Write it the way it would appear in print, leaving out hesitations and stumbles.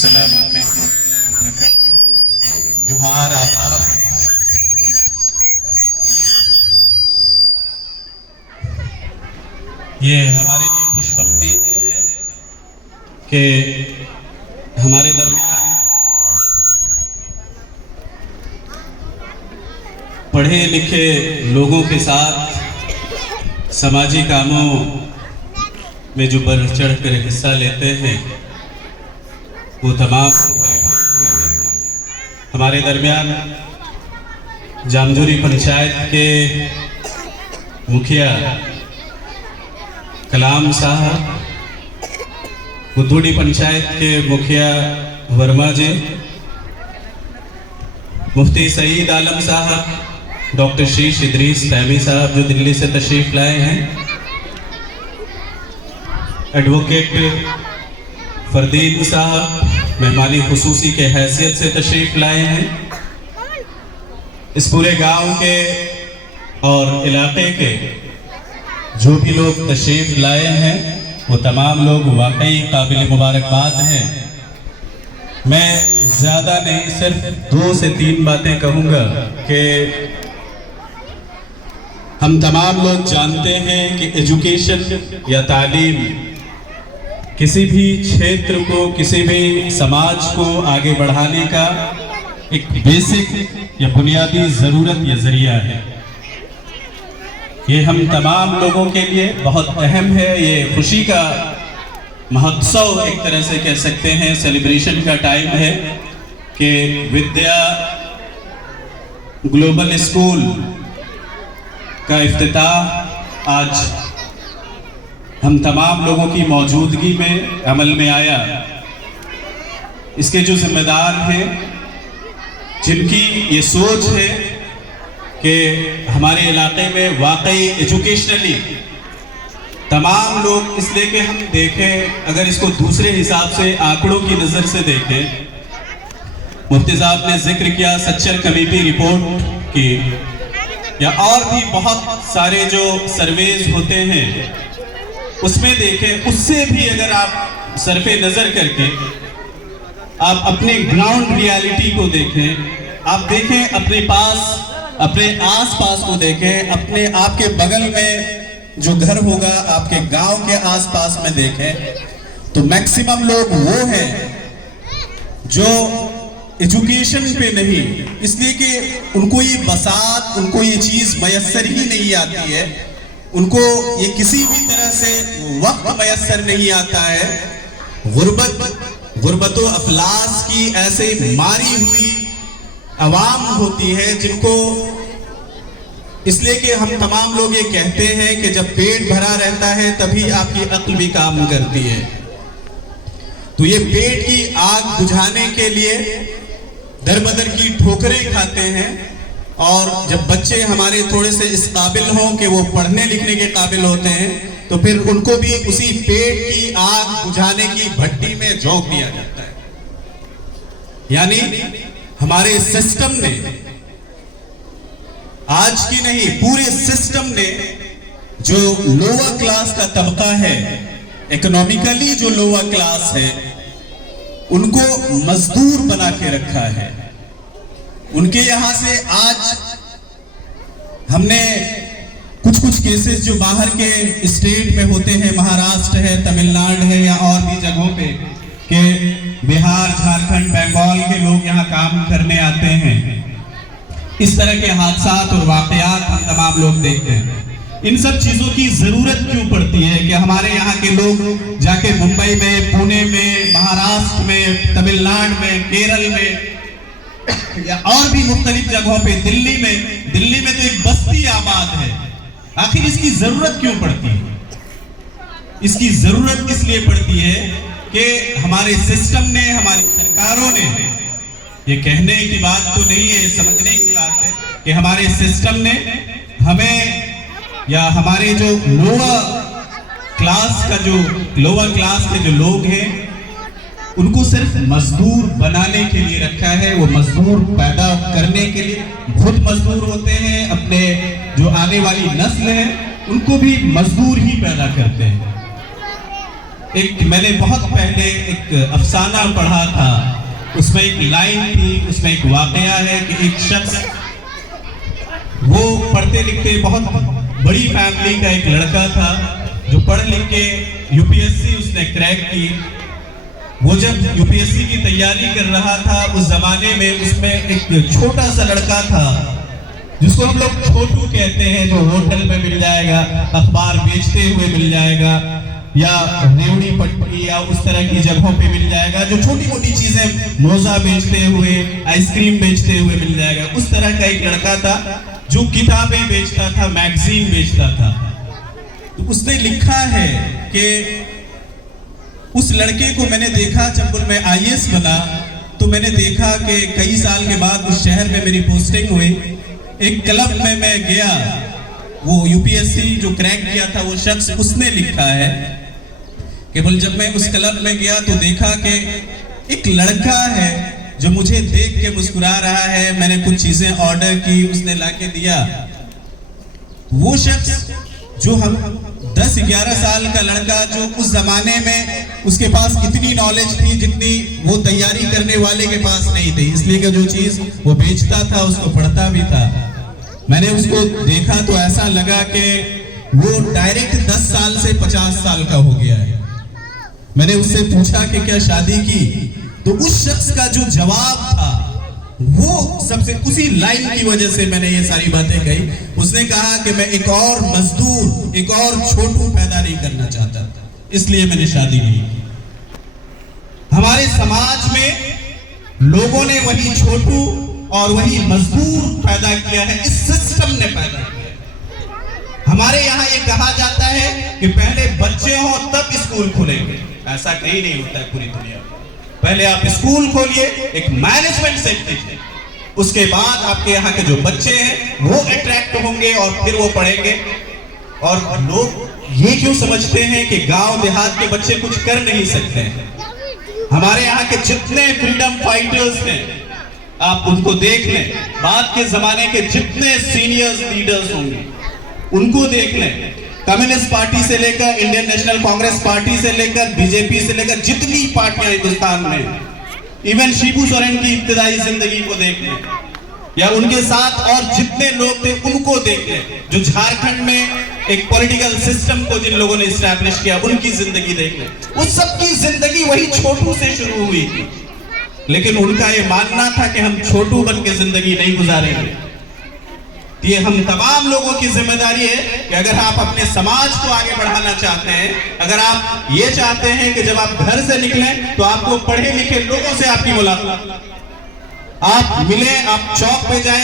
अस्सलाम वालेकुम जोहार आदाब। ये हमारे लिए खुशबख्ती है कि हमारे दरमियान पढ़े लिखे लोगों के साथ समाजी कामों में जो बढ़ चढ़ कर हिस्सा लेते हैं वो तमाम हमारे दरमियान जामजोरी पंचायत के मुखिया कलाम साहब, बुद्धोड़ी पंचायत के मुखिया वर्मा जी, मुफ्ती सईद आलम साहब, डॉक्टर शीश इदरीस फहमी साहब जो दिल्ली से तशरीफ लाए हैं, एडवोकेट फरदीन साहब मेहमानी खुसूसी के हैसियत से तशरीफ लाए हैं। इस पूरे गांव के और इलाके के जो भी लोग तशरीफ लाए हैं वो तमाम लोग वाकई काबिल मुबारकबाद हैं। मैं ज़्यादा नहीं, सिर्फ 2 से 3 बातें कहूँगा कि हम तमाम लोग जानते हैं कि एजुकेशन या तालीम किसी भी क्षेत्र को, किसी भी समाज को आगे बढ़ाने का एक बेसिक या बुनियादी ज़रूरत या ज़रिया है। ये हम तमाम लोगों के लिए बहुत अहम है। ये खुशी का महोत्सव एक तरह से कह सकते हैं, सेलिब्रेशन का टाइम है कि विद्या ग्लोबल स्कूल का इफ्तिताह आज हम तमाम लोगों की मौजूदगी में अमल में आया। इसके जो जिम्मेदार हैं, जिनकी ये सोच है कि हमारे इलाके में वाकई एजुकेशनली तमाम लोग, इसलिए कि हम देखें, अगर इसको दूसरे हिसाब से आंकड़ों की नज़र से देखें, मुफ्ती साहब ने जिक्र किया सच्चर कमेटी रिपोर्ट की, या और भी बहुत सारे जो सर्वेज होते हैं उसमें देखें, उससे भी अगर आप सरफे नज़र करके आप अपने ग्राउंड रियलिटी को देखें, आप देखें अपने पास, अपने आसपास को देखें, अपने आपके बगल में जो घर होगा आपके गांव के आसपास में देखें, तो मैक्सिमम लोग वो हैं जो एजुकेशन पे नहीं, इसलिए कि उनको ये बसात, उनको ये चीज़ मयसर ही नहीं आती है, उनको ये किसी भी तरह से वक्त मयसर नहीं आता है। गुर्बतो अफलास की ऐसे मारी हुई अवाम होती है जिनको, इसलिए कि हम तमाम लोग ये कहते हैं कि जब पेट भरा रहता है तभी आपकी अक्ल भी काम करती है। तो ये पेट की आग बुझाने के लिए दर-बदर की ठोकरें खाते हैं, और जब बच्चे हमारे थोड़े से इस काबिल हों कि वो पढ़ने लिखने के काबिल होते हैं तो फिर उनको भी उसी पेट की आग बुझाने की भट्टी में झोंक दिया जाता है। यानी हमारे सिस्टम ने, आज की नहीं पूरे सिस्टम ने, जो लोअर क्लास का तबका है, इकोनॉमिकली जो लोअर क्लास है, उनको मजदूर बना के रखा है। उनके यहाँ से आज हमने कुछ केसेस जो बाहर के स्टेट में होते हैं, महाराष्ट्र है, तमिलनाडु है या और भी जगहों पे, कि बिहार, झारखंड, बंगाल के लोग यहाँ काम करने आते हैं। इस तरह के हादसात और वाकयात हम तमाम लोग देखते हैं। इन सब चीज़ों की ज़रूरत क्यों पड़ती है कि हमारे यहाँ के लोग जाके मुंबई में, पुणे में, महाराष्ट्र में, तमिलनाडु में, केरल में या और भी मुख्तलिफ जगहों पे, दिल्ली में तो एक बस्ती आबाद है। आखिर इसकी जरूरत क्यों पड़ती है? इसकी जरूरत इसलिए पड़ती है कि हमारे सिस्टम ने, हमारी सरकारों ने, ये कहने की बात तो नहीं है, समझने की बात है कि हमारे सिस्टम ने हमें, या हमारे जो लोअर क्लास के जो लोग हैं उनको सिर्फ मजदूर बनाने के लिए रखा है। वो मजदूर पैदा करने के लिए खुद मजदूर होते हैं, अपने जो आने वाली नस्ल है उनको भी मजदूर ही पैदा करते हैं। मैंने बहुत पहले एक अफसाना पढ़ा था, उसमें एक लाइन थी, उसमें एक वाकया है कि एक शख्स वो पढ़ते लिखते बहुत बड़ी फैमिली का एक लड़का था जो पढ़ लिख के यूपीएससी उसने क्रैक की। वो जब यूपीएससी की तैयारी कर रहा था उस जमाने में उसमें एक छोटा सा लड़का था जिसको हम लोग छोटू कहते हैं, जो होटल में मिल जाएगा, अखबार बेचते हुए मिल जाएगा या रेवड़ी पट्टी या उस तरह की जगहों पे मिल जाएगा, जो छोटी मोटी चीजें मोजा बेचते हुए, आइसक्रीम बेचते हुए मिल जाएगा। उस तरह का एक लड़का था जो किताबें बेचता था, मैगजीन बेचता था। तो उसने लिखा है कि उस लड़के को मैंने देखा जब मैं आईएएस बना, तो मैंने देखा कि कई साल के बाद उस शहर में मेरी पोस्टिंग हुई। एक क्लब में मैं गया, वो यूपीएससी जो क्रैक किया था वो शख्स, उसने लिखा है केवल जब मैं उस क्लब में गया तो देखा कि एक लड़का है जो मुझे देख के मुस्कुरा रहा है। मैंने कुछ चीजें ऑर्डर की, उसने लाके दिया। वो शख्स जो हम 10-11 साल का लड़का, जो उस जमाने में उसके पास इतनी नॉलेज थी जितनी वो तैयारी करने वाले के पास नहीं थी, इसलिए कि जो चीज वो बेचता था उसको पढ़ता भी था। मैंने उसको देखा तो ऐसा लगा कि वो डायरेक्ट 10 साल से 50 साल का हो गया है। मैंने उससे पूछा कि क्या शादी की, तो उस शख्स का जो जवाब था वो सबसे उसी लाइन की वजह से मैंने ये सारी बातें कही। उसने कहा कि मैं एक और मजदूर, एक और छोटू पैदा नहीं करना चाहता, इसलिए मैंने शादी नहीं की। हमारे समाज में लोगों ने वही छोटू और वही मजदूर पैदा किया है, इस सिस्टम ने पैदा किया है। हमारे यहाँ ये कहा जाता है कि पहले बच्चे हो तब स्कूल खुलेंगे, ऐसा कहीं नहीं होता है पूरी दुनिया में। पहले आप स्कूल खोलिए, एक मैनेजमेंट सेट कीजिए, उसके बाद आपके यहाँ के जो बच्चे हैं वो अट्रैक्ट होंगे और फिर वो पढ़ेंगे। और लोग ये क्यों समझते हैं कि गांव देहात के बच्चे कुछ कर नहीं सकते हैं? हमारे यहाँ के जितने फ्रीडम फाइटर्स हैं आप उनको देख लें, बाद के जमाने के जितने सीनियर लीडर्स होंगे उनको देख लें, कम्युनिस्ट पार्टी से लेकर इंडियन नेशनल कांग्रेस पार्टी से लेकर बीजेपी से लेकर जितनी पार्टियां हिंदुस्तान में, इवन शिबू सोरेन की इब्तिदाई जिंदगी को देख लें या उनके साथ और जितने लोग थे उनको देख लें, जो झारखंड में एक पॉलिटिकल सिस्टम को जिन लोगों ने इस्टेब्लिश किया उनकी जिंदगी देख लें। उस सबकी जिंदगी वही छोटू से शुरू हुई थी, लेकिन उनका ये मानना था कि हम छोटू बन के जिंदगी नहीं गुजारेंगे। ये हम तमाम लोगों की जिम्मेदारी है कि अगर आप अपने समाज को आगे बढ़ाना चाहते हैं, अगर आप ये चाहते हैं कि जब आप घर से निकलें तो आपको पढ़े लिखे लोगों से आपकी मुलाकात, आप मिलें, आप चौक पे जाएं,